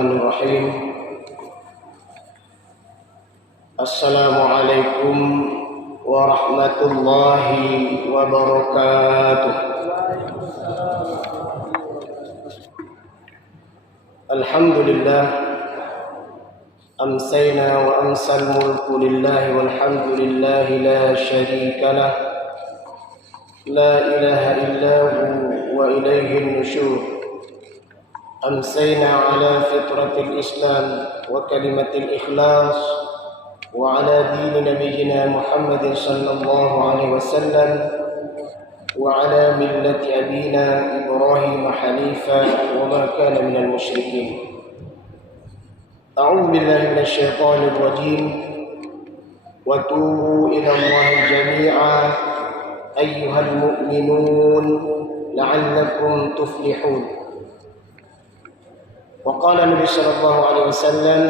Bismillahirrahmanirrahim. Assalamualaikum warahmatullahi wabarakatuh. Alhamdulillah, amsayna wa amsal mulku lillahi walhamdulillahi la syarika lah, la ilaha illahu wa ilayhin nusyur. أمسينا على فطرة الإسلام وكلمة الإخلاص وعلى دين نبينا محمد صلى الله عليه وسلم وعلى ملة أبينا إبراهيم حنيفا وما كان من المشركين. أعوذ بالله من الشيطان الرجيم. وتوبوا إلى الله جميعا أيها المؤمنون لعلكم تفلحون. وقال النبي صلى الله عليه وسلم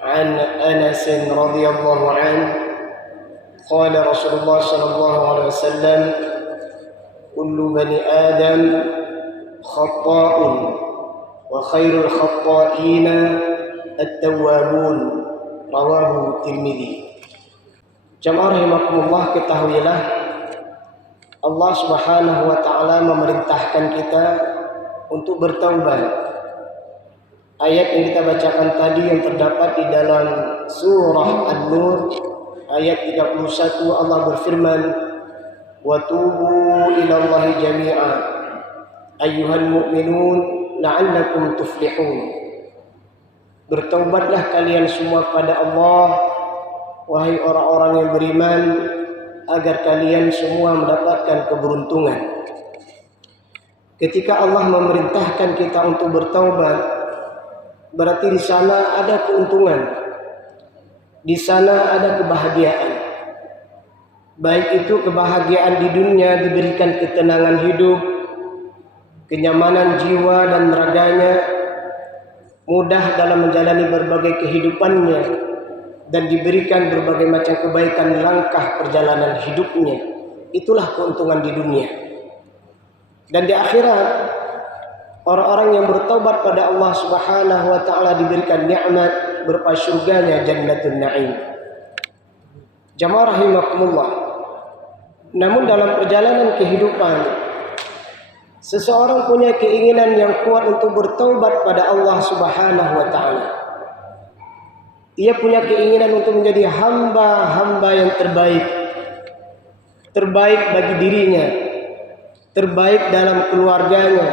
عن أنس رضي الله عنه قال رسول الله صلى الله عليه وسلم كل بني آدم خطاء وخير الخطائين التوابون. رواه الترمذي. Jamaah rahimakumullah, ketahuilah Allah Subhanahu wa taala memerintahkan kita untuk bertaubat. Ayat yang kita bacakan tadi yang terdapat di dalam surah An-Nur ayat 31, Allah berfirman, "Wa tubu ila Allahi jami'a ayyuhal mu'minun la'allakum tuflihun." Bertaubatlah kalian semua pada Allah, wahai orang-orang yang beriman, agar kalian semua mendapatkan keberuntungan. Ketika Allah memerintahkan kita untuk bertaubat, berarti di sana ada keuntungan, di sana ada kebahagiaan. Baik itu kebahagiaan di dunia, diberikan ketenangan hidup, kenyamanan jiwa dan raganya, mudah dalam menjalani berbagai kehidupannya, dan diberikan berbagai macam kebaikan langkah perjalanan hidupnya. Itulah keuntungan di dunia. Dan di akhirat, orang-orang yang bertaubat pada Allah Subhanahu wa taala diberikan nikmat berupa surganya Jannatul Na'im. Jamaah rahimakumullah. Namun dalam perjalanan kehidupan, seseorang punya keinginan yang kuat untuk bertaubat pada Allah Subhanahu wa taala. Ia punya keinginan untuk menjadi hamba-hamba yang terbaik. Terbaik bagi dirinya, terbaik dalam keluarganya,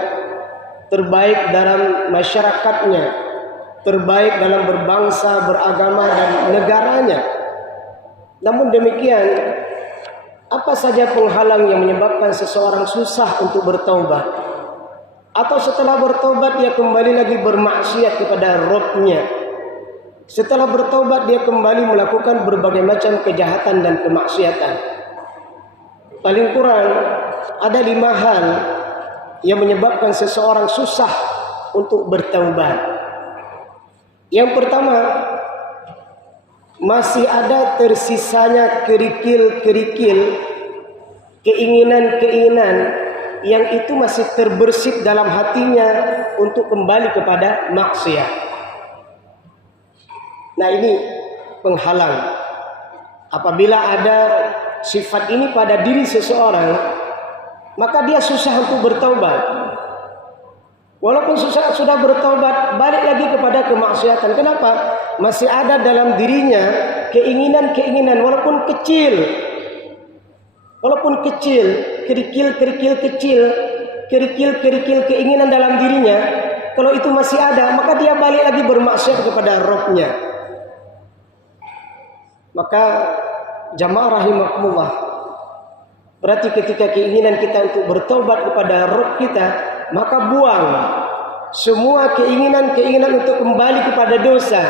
terbaik dalam masyarakatnya, terbaik dalam berbangsa, beragama dan negaranya. Namun demikian, apa saja penghalang yang menyebabkan seseorang susah untuk bertaubat? Atau setelah bertaubat dia kembali lagi bermaksiat kepada Rabb-Nya. Setelah bertaubat dia kembali melakukan berbagai macam kejahatan dan kemaksiatan. Paling kurang ada 5 hal yang menyebabkan seseorang susah untuk bertaubat. Yang pertama, masih ada tersisanya kerikil-kerikil, keinginan-keinginan yang itu masih terbersit dalam hatinya untuk kembali kepada maksiat. Nah, ini penghalang. Apabila ada sifat ini pada diri seseorang, maka dia susah untuk bertaubat. Walaupun sudah bertaubat, balik lagi kepada kemaksiatan. Kenapa? Masih ada dalam dirinya keinginan-keinginan walaupun kecil. Walaupun kecil, kerikil-kerikil kecil, kerikil-kerikil keinginan dalam dirinya, kalau itu masih ada, maka dia balik lagi bermaksiat kepada Rabb-Nya. Maka jamaah rahimakumullah, berarti ketika keinginan kita untuk bertobat kepada Rabb kita, maka buang semua keinginan-keinginan untuk kembali kepada dosa.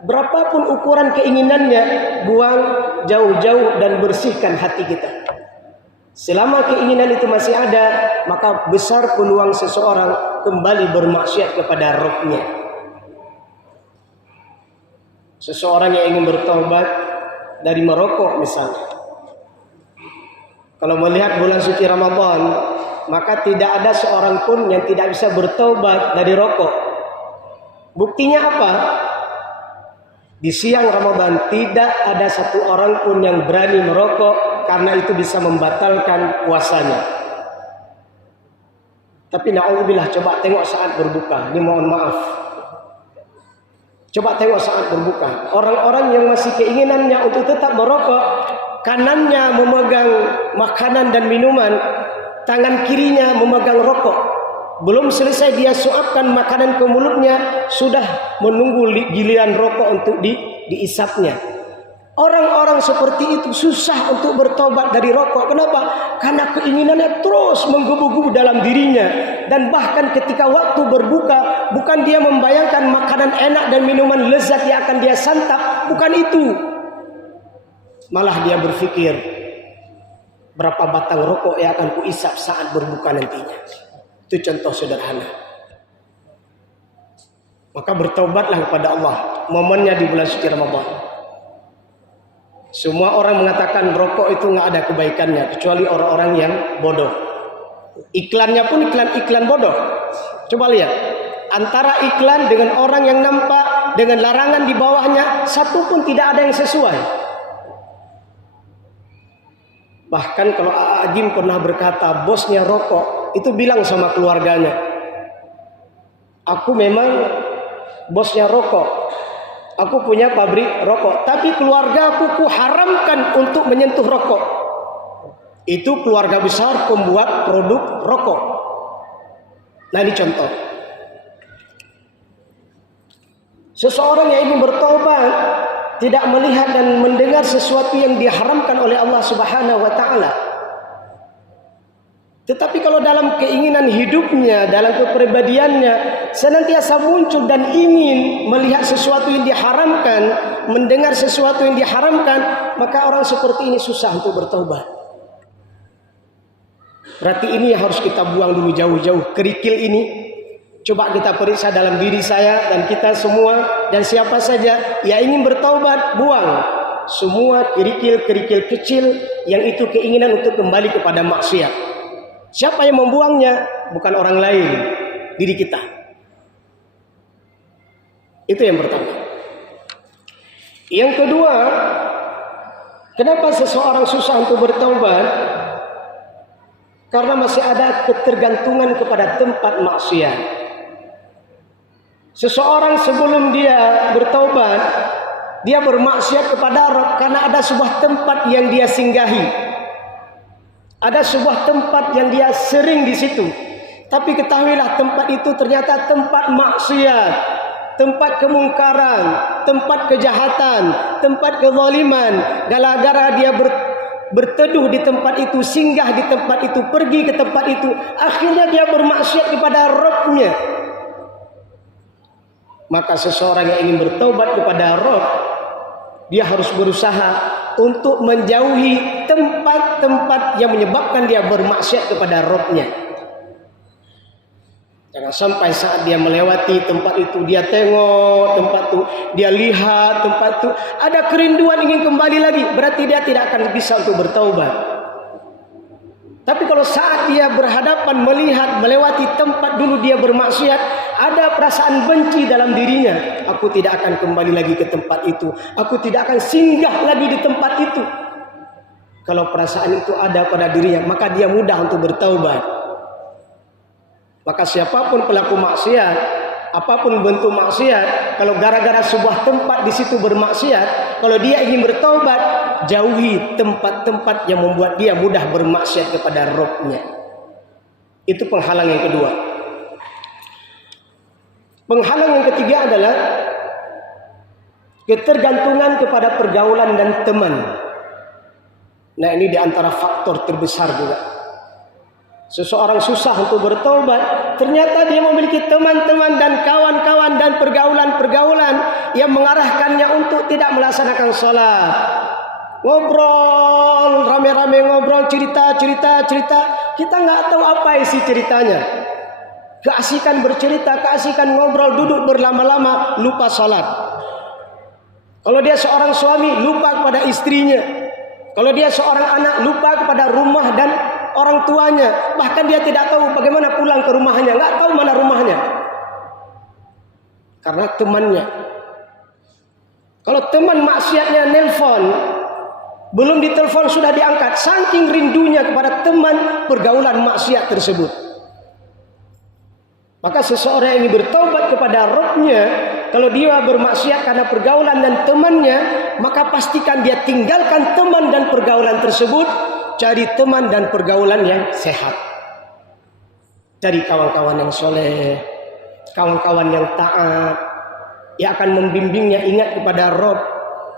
Berapapun ukuran keinginannya, buang jauh-jauh dan bersihkan hati kita. Selama keinginan itu masih ada, maka besar peluang seseorang kembali bermaksiat kepada Rabb-Nya. Seseorang yang ingin bertobat dari merokok misalnya, kalau melihat bulan suci Ramadan, maka tidak ada seorang pun yang tidak bisa bertobat dari rokok. Buktinya apa? Di siang Ramadan tidak ada satu orang pun yang berani merokok karena itu bisa membatalkan puasanya. Tapi na'udzubillah, coba tengok saat berbuka. Ini mohon maaf. Coba tengok saat berbuka. Orang-orang yang masih keinginannya untuk tetap merokok, kanannya memegang makanan dan minuman, tangan kirinya memegang rokok. Belum selesai dia suapkan makanan ke mulutnya, sudah menunggu giliran rokok untuk diisapnya. Orang-orang seperti itu susah untuk bertobat dari rokok. Kenapa? Karena keinginannya terus menggebu-gebu dalam dirinya. Dan bahkan ketika waktu berbuka, bukan dia membayangkan makanan enak dan minuman lezat yang akan dia santap. Bukan itu. Malah dia berpikir, berapa batang rokok yang akan kuisap saat berbuka nantinya. Itu contoh sederhana. Maka bertobatlah kepada Allah. Momennya di bulan suci Ramadan. Semua orang mengatakan rokok itu nggak ada kebaikannya, kecuali orang-orang yang bodoh. Iklannya pun iklan bodoh. Coba lihat, antara iklan dengan orang yang nampak, dengan larangan di bawahnya, satu pun tidak ada yang sesuai. Bahkan kalau Agim pernah berkata, bosnya rokok, itu bilang sama keluarganya, aku memang bosnya rokok, aku punya pabrik rokok, tapi keluarga aku kuharamkan untuk menyentuh rokok. Itu keluarga besar pembuat produk rokok. Nah, ini contoh. Seseorang yang ingin bertobat tidak melihat dan mendengar sesuatu yang diharamkan oleh Allah Subhanahu wa taala. Tetapi kalau dalam keinginan hidupnya, dalam kepribadiannya senantiasa muncul dan ingin melihat sesuatu yang diharamkan, mendengar sesuatu yang diharamkan, maka orang seperti ini susah untuk bertobat. Berarti ini yang harus kita buang dulu jauh-jauh. Kerikil ini coba kita periksa dalam diri saya dan kita semua dan siapa saja yang ingin bertobat, buang semua kerikil-kerikil kecil yang itu keinginan untuk kembali kepada maksiat. Siapa yang membuangnya? Bukan orang lain, diri kita. Itu yang pertama. Yang kedua, kenapa seseorang susah untuk bertaubat? Karena masih ada ketergantungan kepada tempat maksiat. Seseorang sebelum dia bertaubat, dia bermaksiat kepada Rabb karena ada sebuah tempat yang dia singgahi. Ada sebuah tempat yang dia sering di situ. Tapi ketahuilah tempat itu ternyata tempat maksiat, tempat kemungkaran, tempat kejahatan, tempat kezaliman. Gara-gara dia berteduh di tempat itu, singgah di tempat itu, pergi ke tempat itu, akhirnya dia bermaksiat kepada Rabb-nya. Maka seseorang yang ingin bertaubat kepada Rabb, dia harus berusaha untuk menjauhi tempat-tempat yang menyebabkan dia bermaksiat kepada Rabb-nya. Jangan sampai saat dia melewati tempat itu, dia tengok tempat itu, dia lihat tempat itu, ada kerinduan ingin kembali lagi, berarti dia tidak akan bisa untuk bertaubat. Tapi kalau saat dia berhadapan melihat melewati tempat dulu dia bermaksiat, ada perasaan benci dalam dirinya. Aku tidak akan kembali lagi ke tempat itu. Aku tidak akan singgah lagi di tempat itu. Kalau perasaan itu ada pada dirinya, maka dia mudah untuk bertaubat. Maka siapapun pelaku maksiat, apapun bentuk maksiat, kalau gara-gara sebuah tempat di situ bermaksiat, kalau dia ingin bertaubat, jauhi tempat-tempat yang membuat dia mudah bermaksiat kepada Rabb-nya. Itu penghalang yang kedua. Penghalang yang ketiga adalah ketergantungan kepada pergaulan dan teman. Nah, ini di antara faktor terbesar juga. Seseorang susah untuk bertobat, ternyata dia memiliki teman-teman dan kawan-kawan dan pergaulan-pergaulan yang mengarahkannya untuk tidak melaksanakan sholat. Ngobrol, rame-rame ngobrol, cerita. Kita nggak tahu apa isi ceritanya. Keasikan bercerita, keasikan ngobrol, duduk berlama-lama, lupa sholat. Kalau dia seorang suami, lupa kepada istrinya. Kalau dia seorang anak, lupa kepada rumah dan orang tuanya. Bahkan dia tidak tahu bagaimana pulang ke rumahnya, nggak tahu mana rumahnya. Karena temannya. Kalau teman maksiatnya nelpon, belum ditelepon sudah diangkat, saking rindunya kepada teman pergaulan maksiat tersebut. Maka seseorang yang ingin bertaubat kepada Rabbnya, kalau dia bermaksiat karena pergaulan dan temannya, maka pastikan dia tinggalkan teman dan pergaulan tersebut. Cari teman dan pergaulan yang sehat. Cari kawan-kawan yang soleh, kawan-kawan yang taat, yang akan membimbingnya ingat kepada Rabb.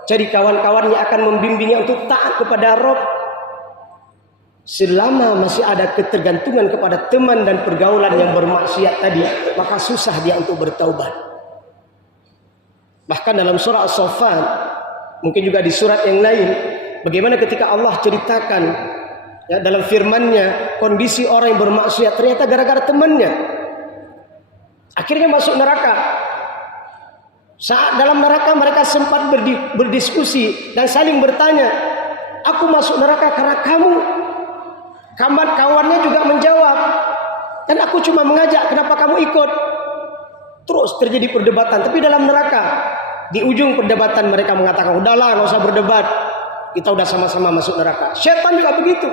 Cari kawan-kawan yang akan membimbingnya untuk taat kepada Rabb. Selama masih ada ketergantungan kepada teman dan pergaulan yang bermaksiat tadi, maka susah dia untuk bertaubat. Bahkan dalam surah As-Saffat, mungkin juga di surat yang lain, bagaimana ketika Allah ceritakan ya, dalam firman-Nya kondisi orang yang bermaksiat ternyata gara-gara temannya akhirnya masuk neraka. Saat dalam neraka mereka sempat berdiskusi dan saling bertanya, aku masuk neraka karena kamu. Kawan-kawannya juga menjawab, dan aku cuma mengajak, kenapa kamu ikut? Terus terjadi perdebatan. Tapi dalam neraka, di ujung perdebatan mereka mengatakan, udahlah nggak usah berdebat, kita udah sama-sama masuk neraka. Syaitan juga begitu.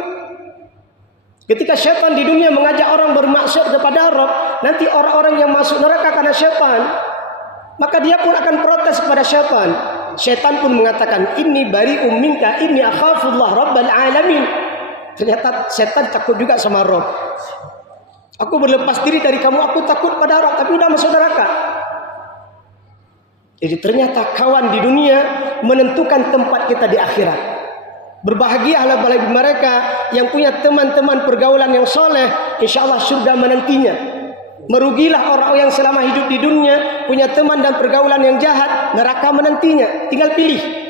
Ketika syaitan di dunia mengajak orang bermaksiat kepada Rabb, nanti orang-orang yang masuk neraka karena syaitan, maka dia pun akan protes kepada syaitan. Syaitan pun mengatakan, inni bari'um minka, inni akhafullah rabbal alamin. Ternyata setan takut juga sama Rabb. Aku berlepas diri dari kamu, aku takut pada Rabb, tapi udah masuk neraka. Jadi ternyata kawan di dunia menentukan tempat kita di akhirat. Berbahagialah bagi mereka yang punya teman-teman pergaulan yang soleh, insya Allah surga menantinya. Merugilah orang yang selama hidup di dunia punya teman dan pergaulan yang jahat, neraka menantinya. Tinggal pilih.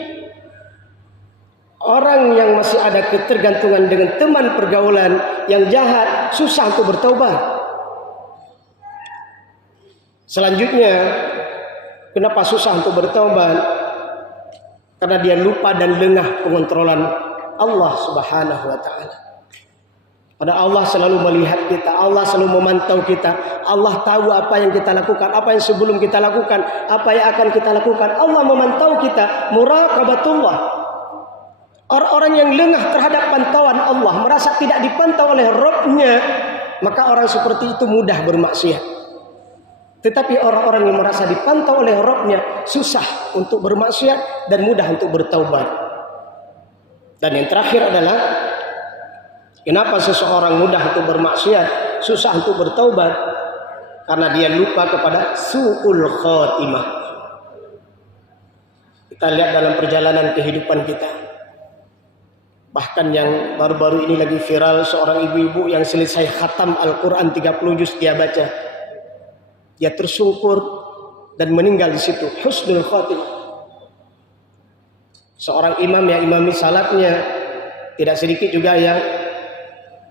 Orang yang masih ada ketergantungan dengan teman pergaulan yang jahat, susah untuk bertaubat. Selanjutnya, kenapa susah untuk bertaubat? Karena dia lupa dan lengah pengontrolan Allah Subhanahu wa Ta'ala. Padahal Allah selalu melihat kita, Allah selalu memantau kita, Allah tahu apa yang kita lakukan, apa yang sebelum kita lakukan, apa yang akan kita lakukan. Allah memantau kita, muraqabatullah. Orang-orang yang lengah terhadap pantauan Allah, merasa tidak dipantau oleh Rabb-Nya, maka orang seperti itu mudah bermaksiat. Tetapi orang-orang yang merasa dipantau oleh Rabb-Nya, susah untuk bermaksiat dan mudah untuk bertaubat. Dan yang terakhir adalah, kenapa seseorang mudah untuk bermaksiat, susah untuk bertaubat? Karena dia lupa kepada su'ul khotimah. Kita lihat dalam perjalanan kehidupan kita. Bahkan yang baru-baru ini lagi viral, seorang ibu-ibu yang selesai khatam Al-Quran 30 juz dia baca. Dia tersungkur dan meninggal di situ. Husnul khotimah. Seorang imam yang imami salatnya, tidak sedikit juga yang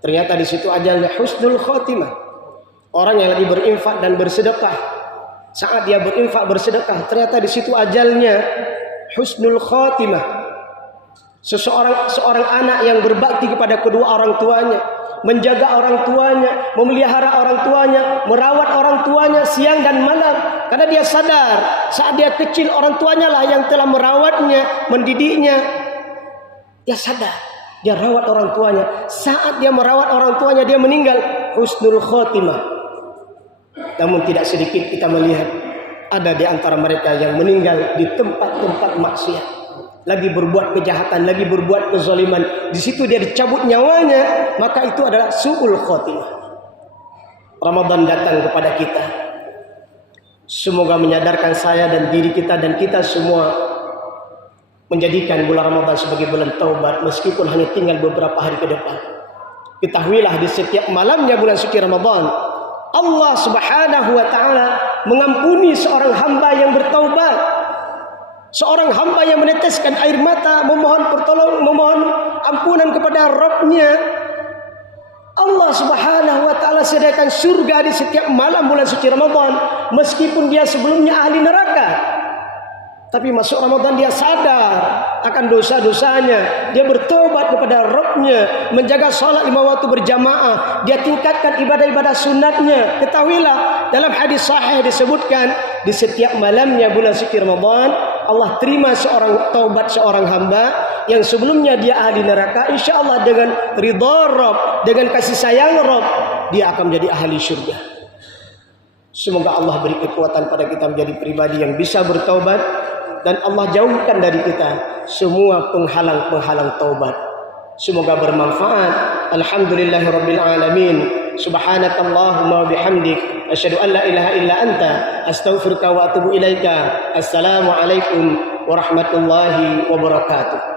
ternyata di situ ajalnya husnul khotimah. Orang yang lagi berinfak dan bersedekah, saat dia berinfak bersedekah, ternyata di situ ajalnya husnul khotimah. Seorang anak yang berbakti kepada kedua orang tuanya, menjaga orang tuanya, memelihara orang tuanya, merawat orang tuanya siang dan malam, karena dia sadar saat dia kecil orang tuanya lah yang telah merawatnya, mendidiknya. Dia sadar, dia rawat orang tuanya. Saat dia merawat orang tuanya, dia meninggal, husnul khotimah. Namun tidak sedikit kita melihat ada di antara mereka yang meninggal di tempat-tempat maksiat, lagi berbuat kejahatan, lagi berbuat kezaliman. Di situ dia dicabut nyawanya, maka itu adalah su'ul khotimah. Ramadan datang kepada kita. Semoga menyadarkan saya dan diri kita dan kita semua menjadikan bulan Ramadan sebagai bulan taubat, meskipun hanya tinggal beberapa hari ke depan. Ketahuilah di setiap malamnya bulan suci Ramadan, Allah Subhanahu wa Ta'ala mengampuni seorang hamba yang bertaubat. Seorang hamba yang meneteskan air mata, memohon ampunan kepada Rabb-Nya, Allah Subhanahu wa Ta'ala sediakan surga di setiap malam bulan suci Ramadan, meskipun dia sebelumnya ahli neraka. Tapi masuk Ramadan dia sadar akan dosa-dosanya, dia bertobat kepada Rabb-Nya, menjaga salat 5 waktu berjamaah, dia tingkatkan ibadah-ibadah sunatnya. Ketahuilah dalam hadis sahih disebutkan, di setiap malamnya bulan suci Ramadan, Allah terima taubat seorang hamba yang sebelumnya dia ahli neraka, insya Allah dengan ridha Rabb, dengan kasih sayang Rabb, dia akan menjadi ahli syurga. Semoga Allah beri kekuatan pada kita menjadi pribadi yang bisa bertaubat, dan Allah jauhkan dari kita semua penghalang-penghalang taubat. Semoga bermanfaat. Alhamdulillahirabbil alamin. Subhanakallahumma wa bihamdik asyhadu an la ilaha illa anta astaghfiruka wa atubu ilaika. Assalamualaikum warahmatullahi wabarakatuh.